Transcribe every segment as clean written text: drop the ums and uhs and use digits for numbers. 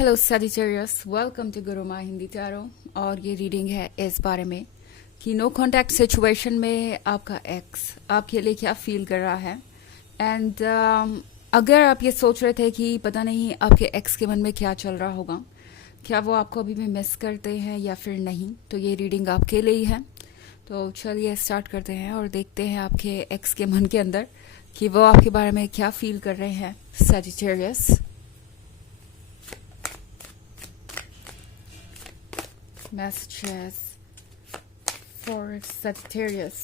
Hello Sagittarius, welcome to गुरु माँ Hindi tarot. और ये रीडिंग है इस बारे में कि नो कांटेक्ट सिचुएशन में आपका एक्स आपके लिए क्या फील कर रहा है। एंड अगर आप ये सोच रहे थे कि पता नहीं आपके एक्स के मन में क्या चल रहा होगा, क्या वो आपको अभी भी मिस करते हैं या फिर नहीं, तो ये रीडिंग आपके लिए ही है। तो चलिए स्टार्ट करते हैं और देखते हैं आपके एक्स के मन के अंदर कि वो आपके बारे में क्या फील कर रहे हैं। Sagittarius, messages for Sagittarius.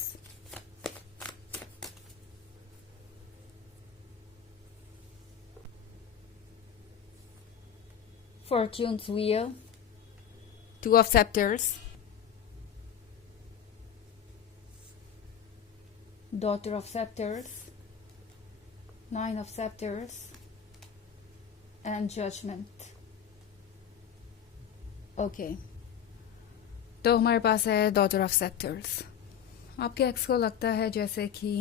Fortune's Wheel, Two of Scepters, Daughter of Scepters, Nine of Scepters, and Judgment. Okay. तो हमारे पास है डॉटर ऑफ सेक्टर्स। आपके एक्स को लगता है जैसे कि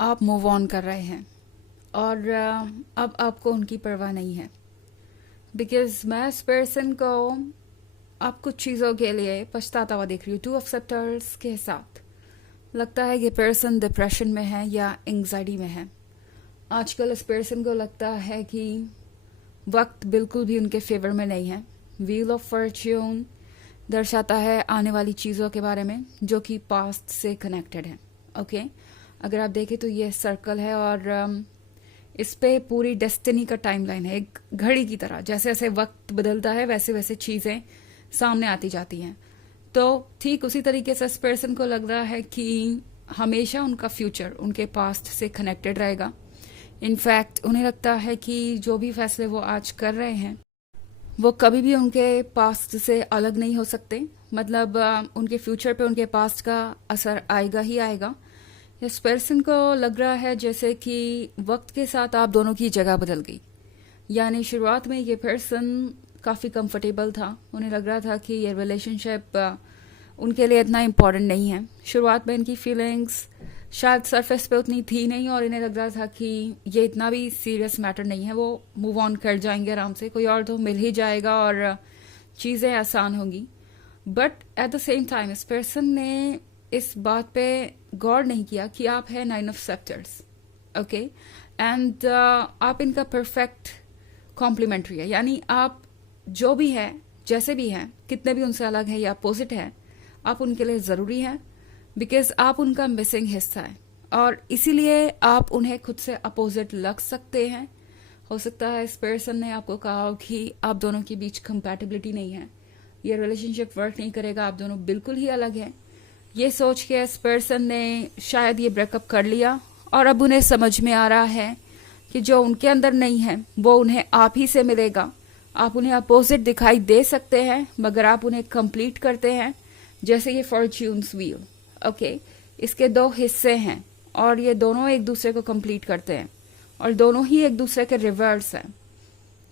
आप मूव ऑन कर रहे हैं और अब आपको उनकी परवाह नहीं है, बिकॉज मैं इस पर्सन को आप कुछ चीज़ों के लिए पछताता हुआ देख रही हूँ। टू ऑफ सेक्टर्स के साथ लगता है ये पर्सन डिप्रेशन में है या एंग्जाइटी में है। आजकल इस पर्सन को लगता है कि वक्त बिल्कुल भी उनके फेवर में नहीं है। व्हील ऑफ फॉर्च्यून दर्शाता है आने वाली चीज़ों के बारे में जो कि पास्ट से कनेक्टेड है। ओके, अगर आप देखें तो ये सर्कल है और इस पे पूरी डेस्टिनी का टाइमलाइन है, एक घड़ी की तरह। जैसे जैसे वक्त बदलता है वैसे वैसे चीज़ें सामने आती जाती हैं। तो ठीक उसी तरीके से इस पर्सन को लग रहा है कि हमेशा उनका फ्यूचर उनके पास्ट से कनेक्टेड रहेगा। इनफैक्ट उन्हें लगता है कि जो भी फैसले वो आज कर रहे हैं वो कभी भी उनके पास्ट से अलग नहीं हो सकते। मतलब उनके फ्यूचर पे उनके पास्ट का असर आएगा ही आएगा। इस पर्सन को लग रहा है जैसे कि वक्त के साथ आप दोनों की जगह बदल गई। यानी शुरुआत में ये पर्सन काफ़ी कंफर्टेबल था, उन्हें लग रहा था कि ये रिलेशनशिप उनके लिए इतना इम्पोर्टेंट नहीं है। शुरुआत में इनकी फीलिंग्स शायद सरफेस पे उतनी थी नहीं और इन्हें लग रहा था कि ये इतना भी सीरियस मैटर नहीं है, वो मूव ऑन कर जाएंगे आराम से, कोई और तो मिल ही जाएगा और चीज़ें आसान होंगी। But at the same time इस पर्सन ने इस बात पे गौर नहीं किया कि आप है nine of sectors. Okay, and आप इनका परफेक्ट कॉम्प्लीमेंट्री है। यानी आप जो भी है, जैसे भी हैं, कितने भी उनसे अलग है या अपोजिट है, आप उनके लिए ज़रूरी हैं, बिकॉज आप उनका मिसिंग हिस्सा है और इसीलिए आप उन्हें खुद से अपोजिट लग सकते हैं। हो सकता है इस पर्सन ने आपको कहा हो कि आप दोनों के बीच कंपैटिबिलिटी नहीं है, ये रिलेशनशिप वर्क नहीं करेगा, आप दोनों बिल्कुल ही अलग हैं। ये सोच के इस पर्सन ने शायद ये ब्रेकअप कर लिया और अब उन्हें समझ में आ रहा है कि जो उनके अंदर नहीं है वो उन्हें आप ही से मिलेगा। आप उन्हें अपोजिट दिखाई दे सकते हैं मगर आप उन्हें कंप्लीट करते हैं, जैसे ये फॉर्च्यून्स व्हील। ओके, इसके दो हिस्से हैं और ये दोनों एक दूसरे को कंप्लीट करते हैं और दोनों ही एक दूसरे के रिवर्स हैं।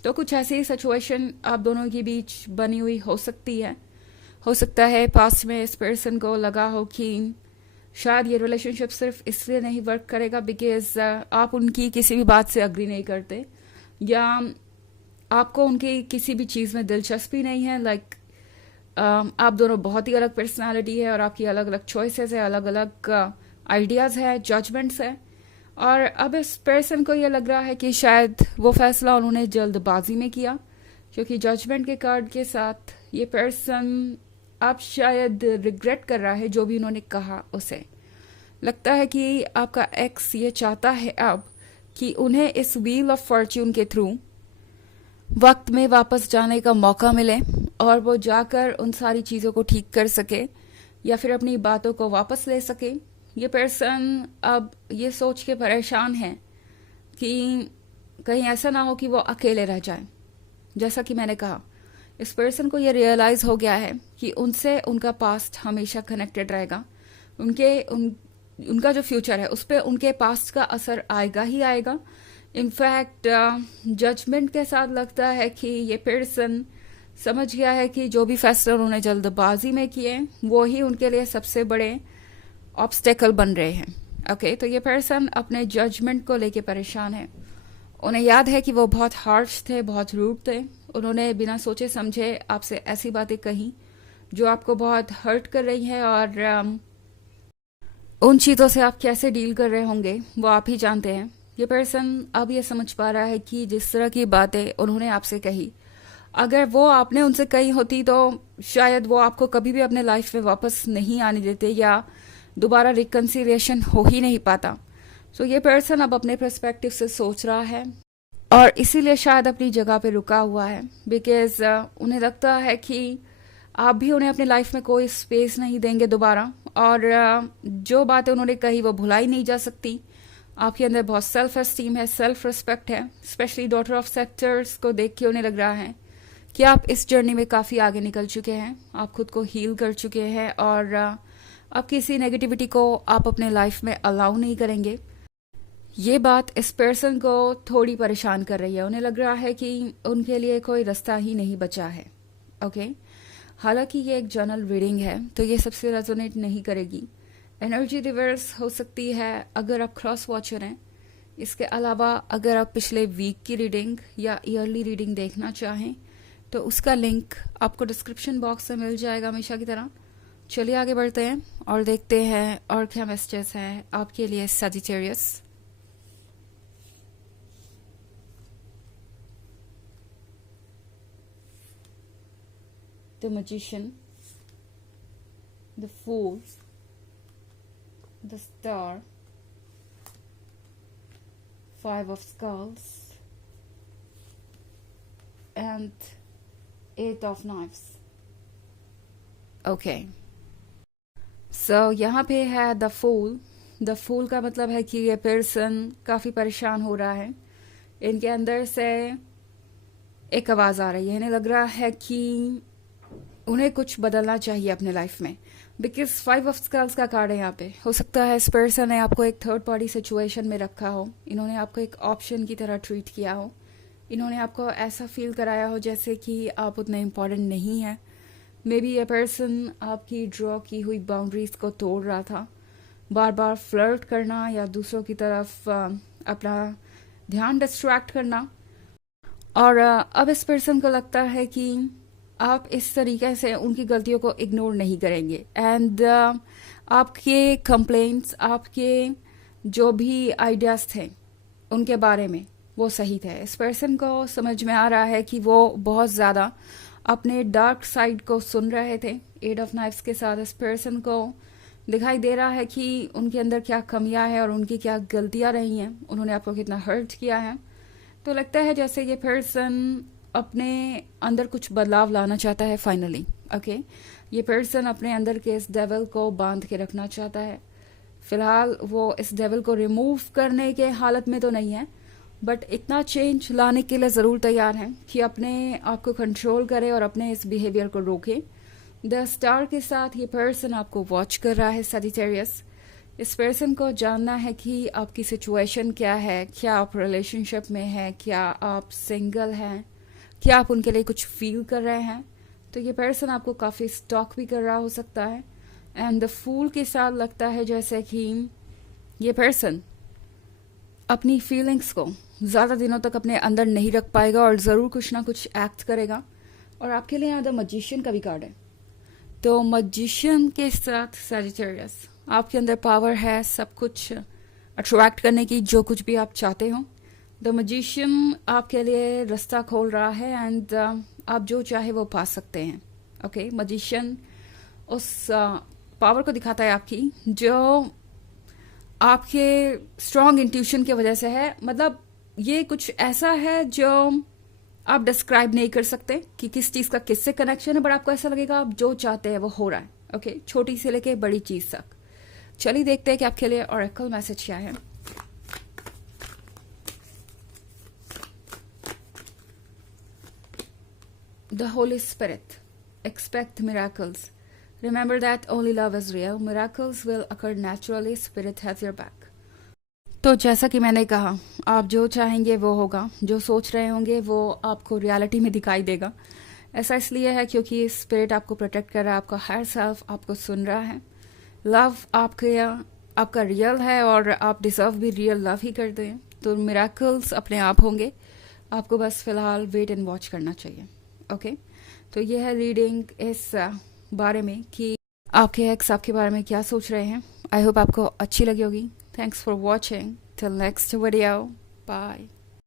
तो कुछ ऐसी सिचुएशन आप दोनों के बीच बनी हुई हो सकती है। हो सकता है पास्ट में इस पर्सन को लगा हो कि शायद ये रिलेशनशिप सिर्फ इसलिए नहीं वर्क करेगा बिकॉज आप उनकी किसी भी बात से अग्री नहीं करते या आपको उनकी किसी भी चीज़ में दिलचस्पी नहीं है। लाइक आप दोनों बहुत ही अलग पर्सनालिटी है और आपकी अलग अलग चॉइसेस है, अलग अलग आइडियाज़ है, जजमेंट्स है। और अब इस पर्सन को ये लग रहा है कि शायद वो फैसला उन्होंने जल्दबाजी में किया, क्योंकि जजमेंट के कार्ड के साथ ये पर्सन आप शायद रिग्रेट कर रहा है जो भी उन्होंने कहा उसे। लगता है कि आपका एक्स ये चाहता है अब कि उन्हें इस व्हील ऑफ फॉर्च्यून के थ्रू वक्त में वापस जाने का मौका मिले और वो जाकर उन सारी चीज़ों को ठीक कर सके या फिर अपनी बातों को वापस ले सके। ये पर्सन अब ये सोच के परेशान है कि कहीं ऐसा ना हो कि वो अकेले रह जाए। जैसा कि मैंने कहा, इस पर्सन को ये रियलाइज़ हो गया है कि उनसे उनका पास्ट हमेशा कनेक्टेड रहेगा। उनका जो फ्यूचर है उस पर उनके पास्ट का असर आएगा ही आएगा। इनफैक्ट जजमेंट के साथ लगता है कि ये पर्सन समझ गया है कि जो भी फैसले उन्होंने जल्दबाजी में किए वो ही उनके लिए सबसे बड़े ऑब्स्टेकल बन रहे हैं। ओके, तो ये पर्सन अपने जजमेंट को लेके परेशान है। उन्हें याद है कि वो बहुत हार्श थे, बहुत रूड थे, उन्होंने बिना सोचे समझे आपसे ऐसी बातें कही जो आपको बहुत हर्ट कर रही है, और उन चीज़ों से आप कैसे डील कर रहे होंगे वो आप ही जानते हैं। ये पर्सन अब ये समझ पा रहा है कि जिस तरह की बातें उन्होंने आपसे कही, अगर वो आपने उनसे कही होती तो शायद वो आपको कभी भी अपने लाइफ में वापस नहीं आने देते, या दोबारा रिकन्सिलिएशन हो ही नहीं पाता। सो ये पर्सन अब अपने पर्सपेक्टिव से सोच रहा है, और इसीलिए शायद अपनी जगह पे रुका हुआ है, बिकॉज उन्हें लगता है कि आप भी उन्हें अपनी लाइफ में कोई स्पेस नहीं देंगे दोबारा, और जो बातें उन्होंने कही वो भुलाई नहीं जा सकती। आपके अंदर बहुत सेल्फ एस्टीम है, सेल्फ रिस्पेक्ट है। स्पेशली डॉटर ऑफ सेक्टर्स को देख के उन्हें लग रहा है कि आप इस जर्नी में काफ़ी आगे निकल चुके हैं, आप खुद को हील कर चुके हैं, और अब किसी नेगेटिविटी को आप अपने लाइफ में अलाउ नहीं करेंगे। ये बात इस पर्सन को थोड़ी परेशान कर रही है। उन्हें लग रहा है कि उनके लिए कोई रास्ता ही नहीं बचा है। ओके, हालांकि ये एक जर्नल रीडिंग है तो ये सबसे रेजोनेट नहीं करेगी। एनर्जी रिवर्स हो सकती है अगर आप क्रॉस वॉचर हैं। इसके अलावा अगर आप पिछले वीक की रीडिंग या ईयरली रीडिंग देखना चाहें तो उसका लिंक आपको डिस्क्रिप्शन बॉक्स में मिल जाएगा हमेशा की तरह। चलिए आगे बढ़ते हैं और देखते हैं और क्या मैसेजेस हैं आपके लिए Sagittarius. The magician, the fool, the star, 5 of skulls and 8 of knives. Okay, so यहाँ पे है द फूल। द फूल का मतलब है कि ये पर्सन काफ़ी परेशान हो रहा है। इनके अंदर से एक आवाज़ आ रही है, इन्हें लग रहा है कि उन्हें कुछ बदलना चाहिए अपने लाइफ में, बिकॉज 5 of स्कल्स का कार्ड है यहाँ पे। हो सकता है इस पर्सन ने आपको एक थर्ड पार्टी सिचुएशन में रखा हो, इन्होंने आपको एक ऑप्शन की तरह ट्रीट किया हो, इन्होंने आपको ऐसा फील कराया हो जैसे कि आप उतने इम्पोर्टेंट नहीं हैं। मे बी ये पर्सन आपकी ड्रॉ की हुई बाउंड्रीज को तोड़ रहा था, बार बार फ्लर्ट करना या दूसरों की तरफ अपना ध्यान डिस्ट्रैक्ट करना, और अब इस पर्सन को लगता है कि आप इस तरीके से उनकी गलतियों को इग्नोर नहीं करेंगे, एंड आपके कंप्लेंट्स, आपके जो भी आइडियाज़ थे उनके बारे में वो सही थे। इस पर्सन को समझ में आ रहा है कि वो बहुत ज़्यादा अपने डार्क साइड को सुन रहे थे। 8 of knives के साथ इस पर्सन को दिखाई दे रहा है कि उनके अंदर क्या कमियां हैं और उनकी क्या गलतियां रही हैं, उन्होंने आपको कितना हर्ट किया है। तो लगता है जैसे ये पर्सन अपने अंदर कुछ बदलाव लाना चाहता है फाइनली। ओके, ये पर्सन अपने अंदर के इस डेविल को बांध के रखना चाहता है। फिलहाल वो इस डेविल को रिमूव करने के हालत में तो नहीं है, बट इतना चेंज लाने के लिए ज़रूर तैयार हैं कि अपने आप को कंट्रोल करे और अपने इस बिहेवियर को रोके। द स्टार के साथ ये पर्सन आपको वॉच कर रहा है सजिटेरियस। इस पर्सन को जानना है कि आपकी सिचुएशन क्या है, क्या आप रिलेशनशिप में हैं, क्या आप सिंगल हैं, क्या आप उनके लिए कुछ फील कर रहे हैं। तो ये पर्सन आपको काफ़ी स्टॉक भी कर रहा हो सकता है। एंड द फूल के साथ लगता है जैसे कि ये पर्सन अपनी फीलिंग्स को ज़्यादा दिनों तक अपने अंदर नहीं रख पाएगा और ज़रूर कुछ ना कुछ एक्ट करेगा। और आपके लिए यहाँ द मैजिशियन का भी कार्ड है। तो मैजिशियन के साथ सजिटेरियस, आपके अंदर पावर है सब कुछ अट्रैक्ट करने की, जो कुछ भी आप चाहते हो। द मैजिशियन आपके लिए रास्ता खोल रहा है, एंड आप जो चाहे वो पा सकते हैं। ओके, मैजिशियन उस पावर को दिखाता है आपकी, जो आपके स्ट्रॉन्ग इंट्यूशन की वजह से है। मतलब ये कुछ ऐसा है जो आप डिस्क्राइब नहीं कर सकते कि किस चीज़ का किससे कनेक्शन है, बट आपको ऐसा लगेगा आप जो चाहते हैं वो हो रहा है। ओके, छोटी से लेके बड़ी चीज़ तक। चलिए देखते हैं कि आपके लिए ऑरेकल मैसेज क्या है। The Holy Spirit. Expect miracles. Remember that only love is real. Miracles will occur naturally. Spirit has your back. तो जैसा कि मैंने कहा, आप जो चाहेंगे वो होगा, जो सोच रहे होंगे वो आपको रियलिटी में दिखाई देगा। ऐसा इसलिए है क्योंकि स्पिरिट आपको प्रोटेक्ट कर रहा है, आपका हायर सेल्फ आपको सुन रहा है। लव आपका रियल है और आप डिजर्व भी रियल लव ही करते हैं। तो मिराकल्स अपने आप होंगे, आपको बस फ़िलहाल वेट एंड वॉच करना चाहिए। ओके, तो ये है रीडिंग इस बारे में कि आपके एक्स आपके बारे में क्या सोच रहे हैं। आई होप आपको अच्छी लगी होगी। Thanks for watching, till next video, bye.